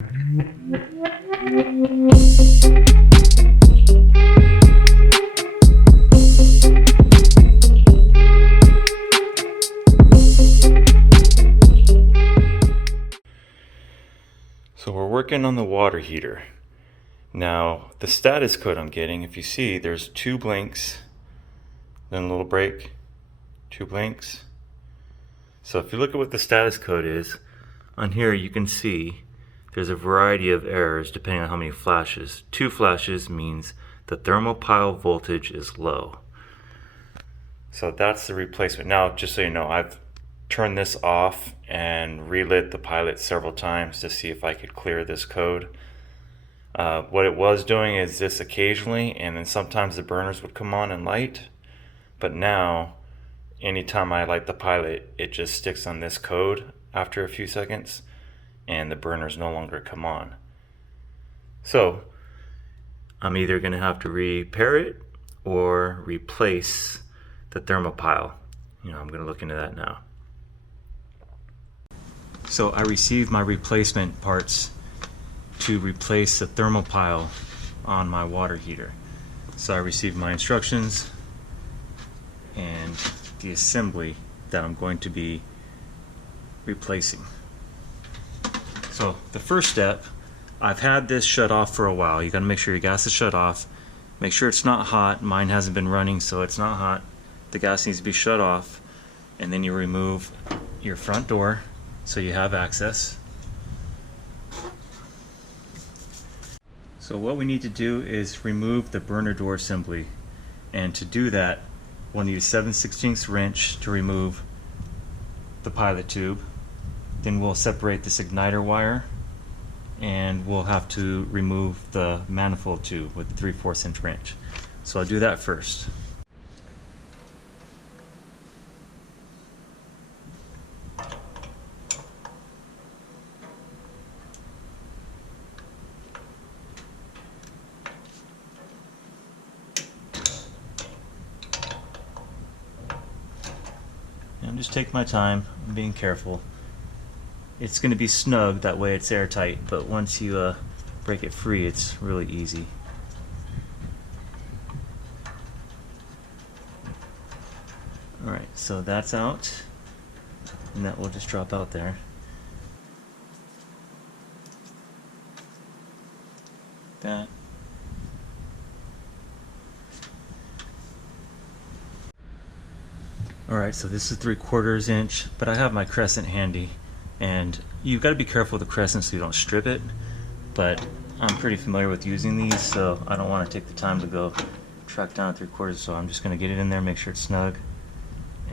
So we're working on the water heater. Now the status code I'm getting, if you see, there's 2 blinks, then a little break, 2 blinks. So if you look at what the status code is, on here you can see there's a variety of errors depending on how many flashes. 2 flashes means the thermopile voltage is low. So that's the replacement. Now, just so you know, I've turned this off and relit the pilot several times to see if I could clear this code. What it was doing is this occasionally, and then sometimes the burners would come on and light, but now anytime I light the pilot, it just sticks on this code after a few seconds and the burners no longer come on. So I'm either going to have to repair it or replace the thermopile. I'm going to look into that now. So I received my replacement parts to replace the thermopile on my water heater. So I received my instructions and the assembly that I'm going to be replacing. So the first step, I've had this shut off for a while. You got to make sure your gas is shut off. Make sure it's not hot. Mine hasn't been running, so it's not hot. The gas needs to be shut off, and then you remove your front door so you have access. So what we need to do is remove the burner door assembly, and to do that we'll need a 7/16 wrench to remove the pilot tube. Then we'll separate this igniter wire, and we'll have to remove the manifold tube with the 3/4 inch wrench. So I'll do that first. I'm just taking my time, I'm being careful. It's going to be snug, that way it's airtight, but once you break it free, it's really easy. Alright, so that's out, and that will just drop out there. That. Alright, so this is 3/4 inch, but I have my crescent handy, and you've got to be careful with the crescent so you don't strip it, but I'm pretty familiar with using these, so I don't want to take the time to go track down 3/4, so I'm just going to get it in there, make sure it's snug,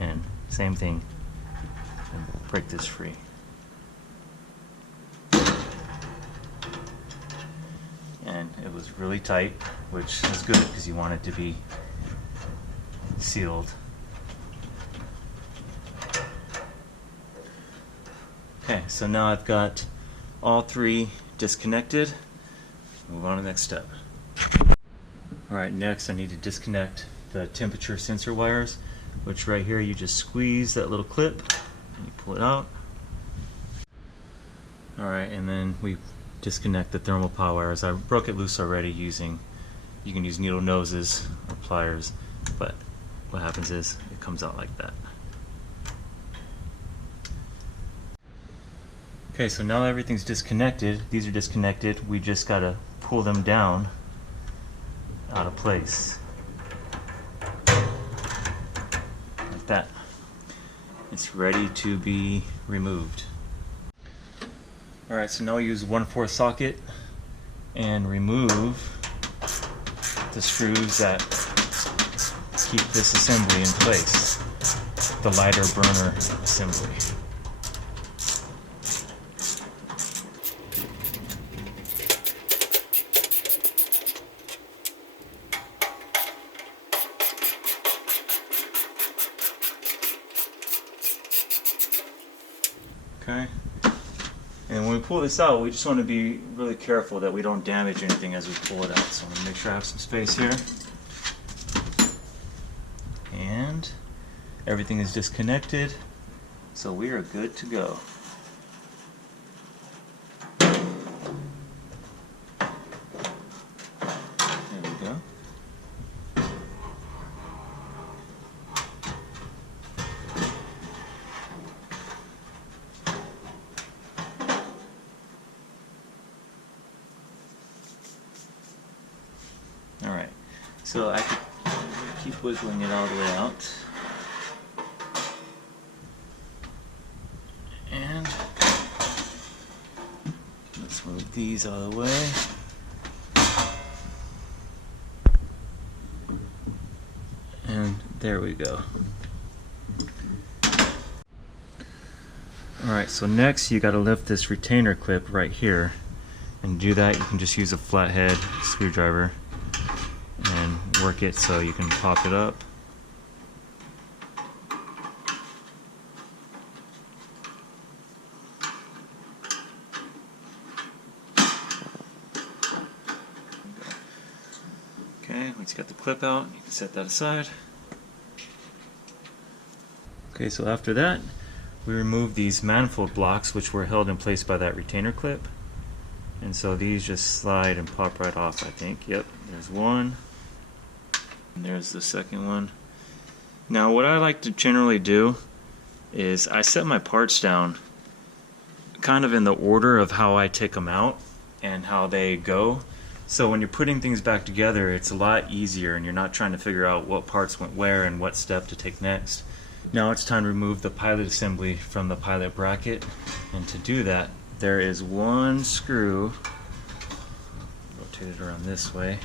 and same thing, and break this free. And it was really tight, which is good because you want it to be sealed. Okay, so now I've got all 3 disconnected. Move on to the next step. Alright, next I need to disconnect the temperature sensor wires, which right here you just squeeze that little clip and you pull it out. Alright, and then we disconnect the thermopile wires. I broke it loose already you can use needle noses or pliers, but what happens is it comes out like that. Okay, so now everything's disconnected. These are disconnected. We just got to pull them down out of place. Like that. It's ready to be removed. Alright, so now we use 1/4 socket and remove the screws that keep this assembly in place. The lighter burner assembly. Okay, and when we pull this out, we just want to be really careful that we don't damage anything as we pull it out. So I'm going to make sure I have some space here. And everything is disconnected, so we are good to go. So I could keep wiggling it all the way out. And let's move these out of the way. And there we go. Alright, so next you got to lift this retainer clip right here. And to do that, you can just use a flathead screwdriver and work it so you can pop it up. Okay, once you got the clip out, you can set that aside. Okay, so after that, we remove these manifold blocks which were held in place by that retainer clip. And so these just slide and pop right off, I think. Yep, there's one. And there's the second one. Now what I like to generally do is I set my parts down kind of in the order of how I take them out and how they go. So when you're putting things back together, it's a lot easier and you're not trying to figure out what parts went where and what step to take next. Now it's time to remove the pilot assembly from the pilot bracket, and to do that there is one screw, rotate it around this way,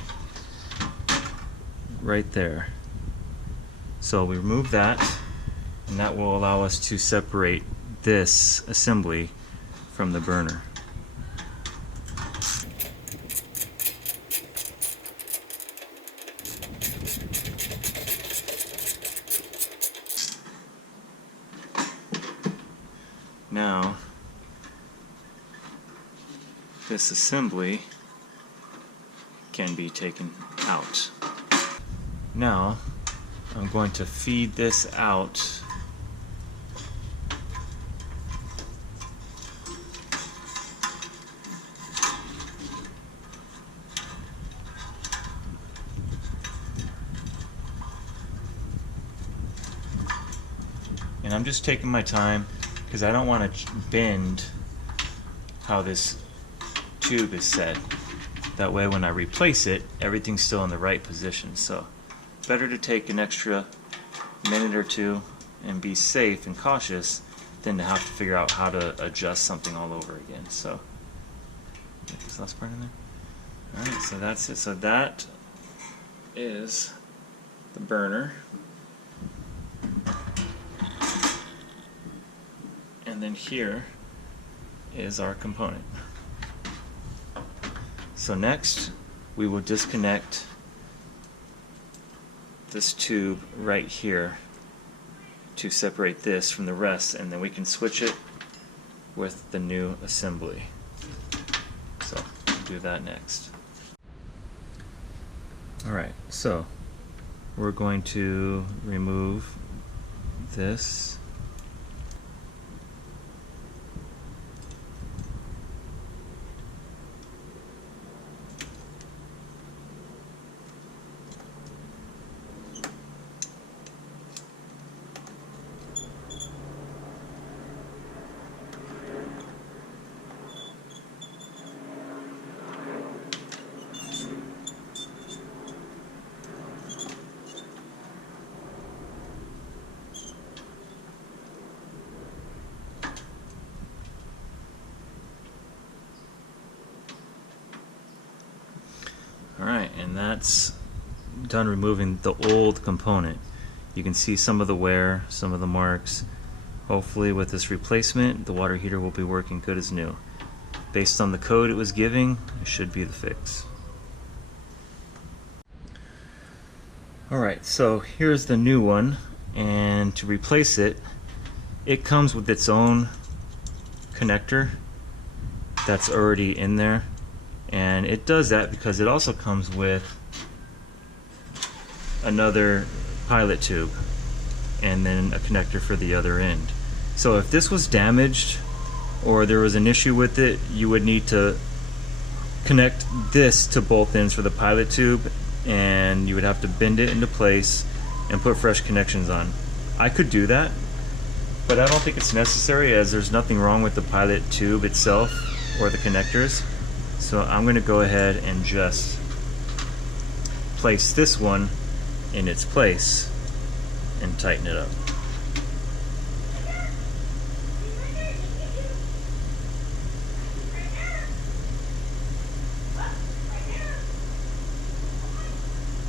right there. So we remove that, and that will allow us to separate this assembly from the burner. Now, this assembly can be taken out. Now, I'm going to feed this out and I'm just taking my time because I don't want to bend how this tube is set. That way when I replace it, everything's still in the right position. So better to take an extra minute or two and be safe and cautious than to have to figure out how to adjust something all over again. So get this last part in there. Alright, so that's it. So that is the burner. And then here is our component. So next we will disconnect this tube right here to separate this from the rest, and then we can switch it with the new assembly. So we'll do that next. Alright, so we're going to remove this. Alright, and that's done removing the old component. You can see some of the wear, some of the marks. Hopefully with this replacement, the water heater will be working good as new. Based on the code it was giving, it should be the fix. Alright, so here's the new one, and to replace it, it comes with its own connector that's already in there. And it does that because it also comes with another pilot tube and then a connector for the other end. So if this was damaged or there was an issue with it, you would need to connect this to both ends for the pilot tube, and you would have to bend it into place and put fresh connections on. I could do that, but I don't think it's necessary as there's nothing wrong with the pilot tube itself or the connectors. So I'm going to go ahead and just place this one in its place and tighten it up.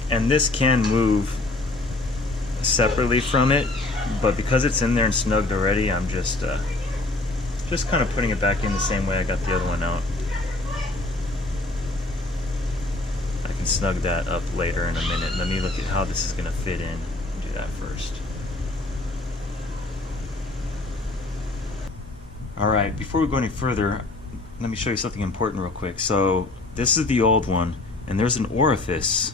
And this can move separately from it, but because it's in there and snugged already, I'm just kind of putting it back in the same way I got the other one out. I can snug that up later in a minute. Let me look at how this is going to fit in. Do that first. Alright, before we go any further, let me show you something important real quick. So this is the old one, and there's an orifice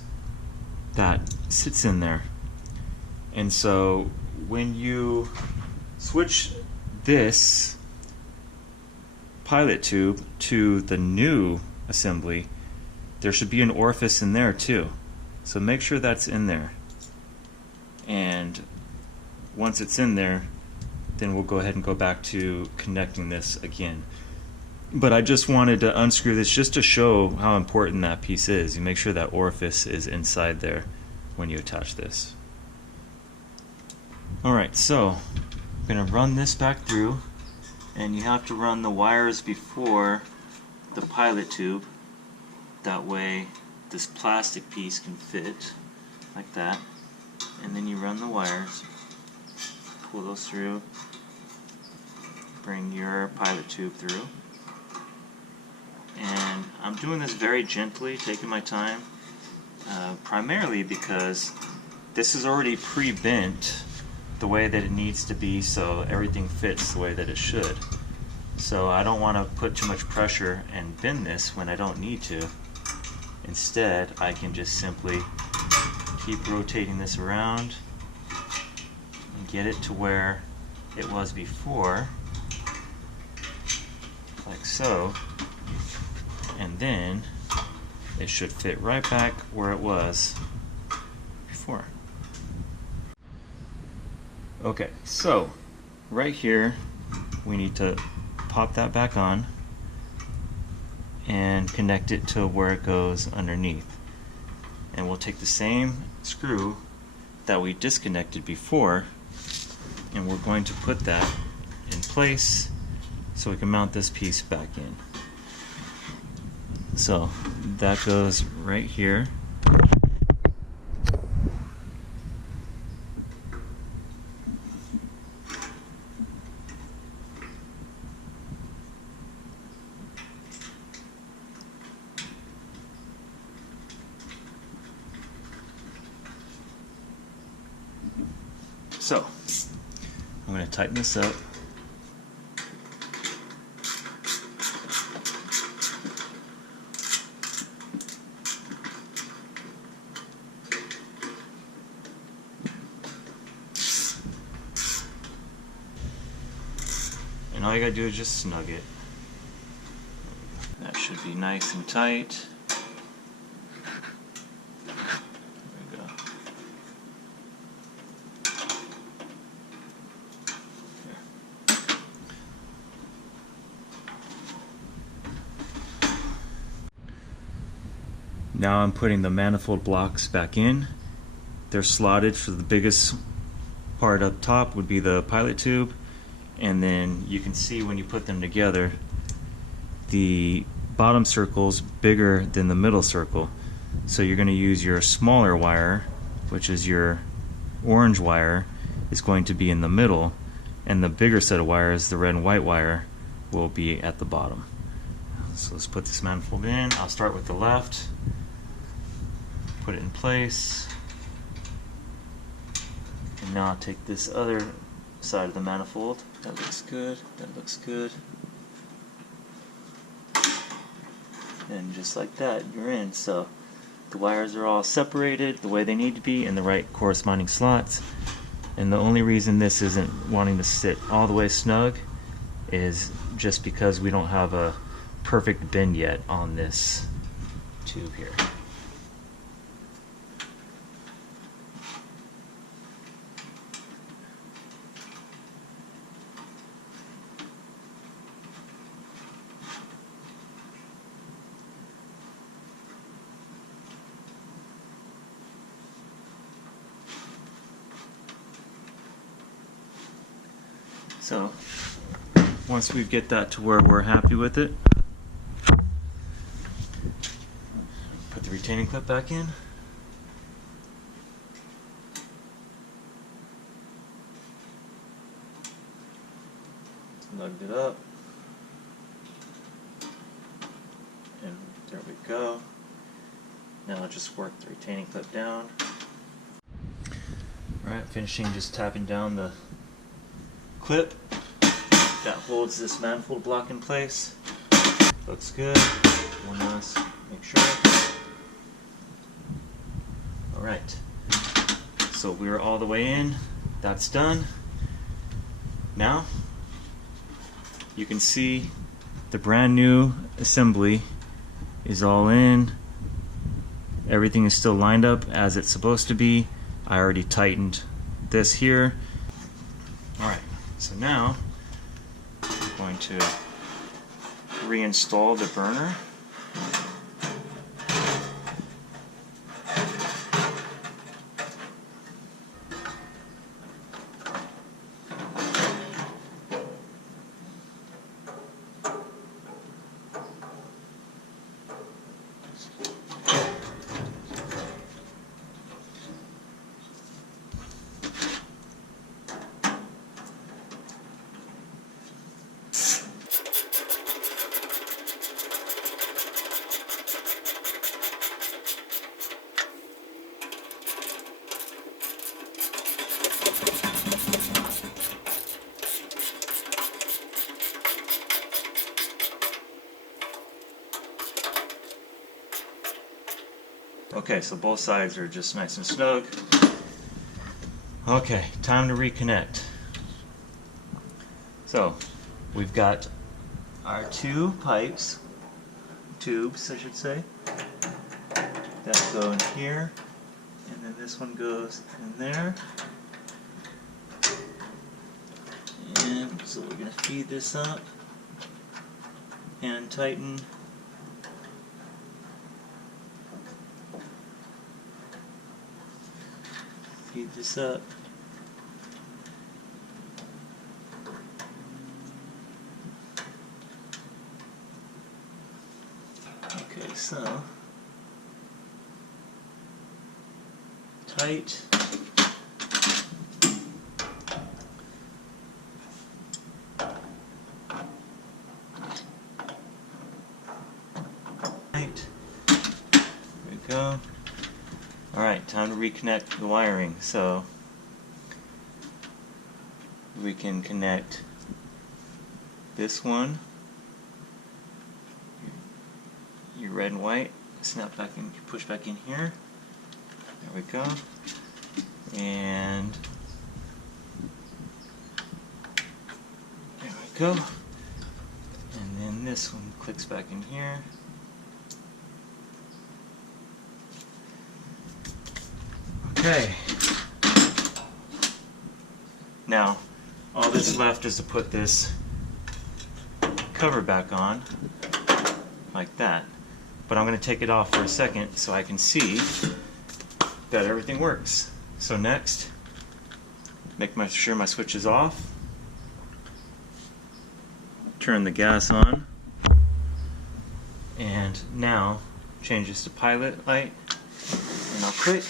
that sits in there. And so when you switch this pilot tube to the new assembly, there should be an orifice in there too. So make sure that's in there. And once it's in there, then we'll go ahead and go back to connecting this again. But I just wanted to unscrew this just to show how important that piece is. You make sure that orifice is inside there when you attach this. Alright, so I'm going to run this back through, and you have to run the wires before the pilot tube. That way this plastic piece can fit like that. And then you run the wires, pull those through, bring your pilot tube through. And I'm doing this very gently, taking my time, primarily because this is already pre-bent the way that it needs to be, so everything fits the way that it should. So I don't want to put too much pressure and bend this when I don't need to. Instead, I can just simply keep rotating this around and get it to where it was before, like so. And then it should fit right back where it was before. Okay, so right here we need to pop that back on and connect it to where it goes underneath. And we'll take the same screw that we disconnected before, and we're going to put that in place so we can mount this piece back in. So that goes right here. So I'm going to tighten this up. And all you gotta do is just snug it. That should be nice and tight. There we go. There. Now I'm putting the manifold blocks back in. They're slotted. For the biggest part up top would be the pilot tube. And then you can see when you put them together, the bottom circle's bigger than the middle circle. So you're going to use your smaller wire, which is your orange wire, is going to be in the middle, and the bigger set of wires, the red and white wire, will be at the bottom. So let's put this manifold in. I'll start with the left, put it in place, and now I'll take this other side of the manifold. That looks good, that looks good. And just like that, you're in. So the wires are all separated the way they need to be in the right corresponding slots. And the only reason this isn't wanting to sit all the way snug is just because we don't have a perfect bend yet on this tube here. So once we get that to where we're happy with it, put the retaining clip back in. Lugged it up. And there we go. Now I'll just work the retaining clip down. Alright, finishing just tapping down the clip that holds this manifold block in place. Looks good. One last, make sure. Alright, so we're all the way in. That's done. Now you can see the brand new assembly is all in. Everything is still lined up as it's supposed to be. I already tightened this here. Alright, so now I'm going to reinstall the burner. Okay, so both sides are just nice and snug. Okay, time to reconnect. So, we've got our two pipes, tubes I should say, that go in here, and then this one goes in there. And so we're going to feed this up and tighten. Feed this up. Okay, so tight. Right. There we go. Alright, time to reconnect the wiring. So we can connect this one, your red and white, snap back in, push back in here. There we go. And there we go. And then this one clicks back in here. Okay. Now, all that's left is to put this cover back on, like that. But I'm going to take it off for a second so I can see that everything works. So next, make sure my switch is off. Turn the gas on. And now, change this to pilot light. And I'll click.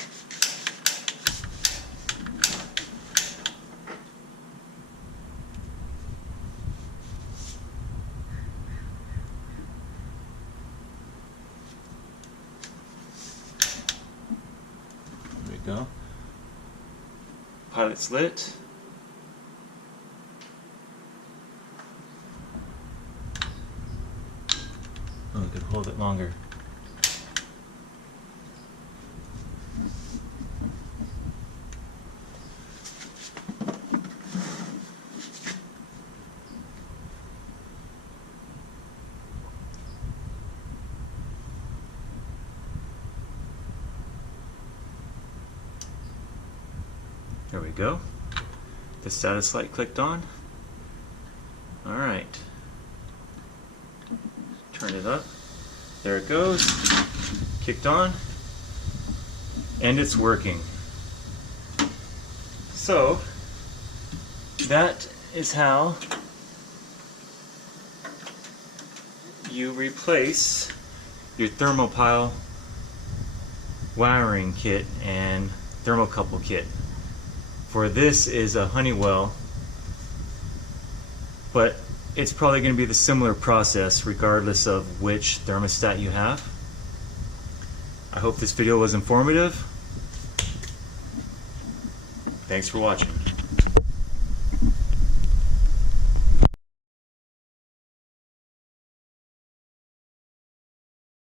Go. Pilot's lit. Oh, I could hold it longer. There we go. The status light clicked on. Alright. Turn it up. There it goes. Kicked on. And it's working. So, that is how you replace your Thermopile wiring kit and thermocouple kit. For this is a Honeywell, but it's probably going to be the similar process regardless of which thermostat you have. I hope this video was informative. Thanks for watching.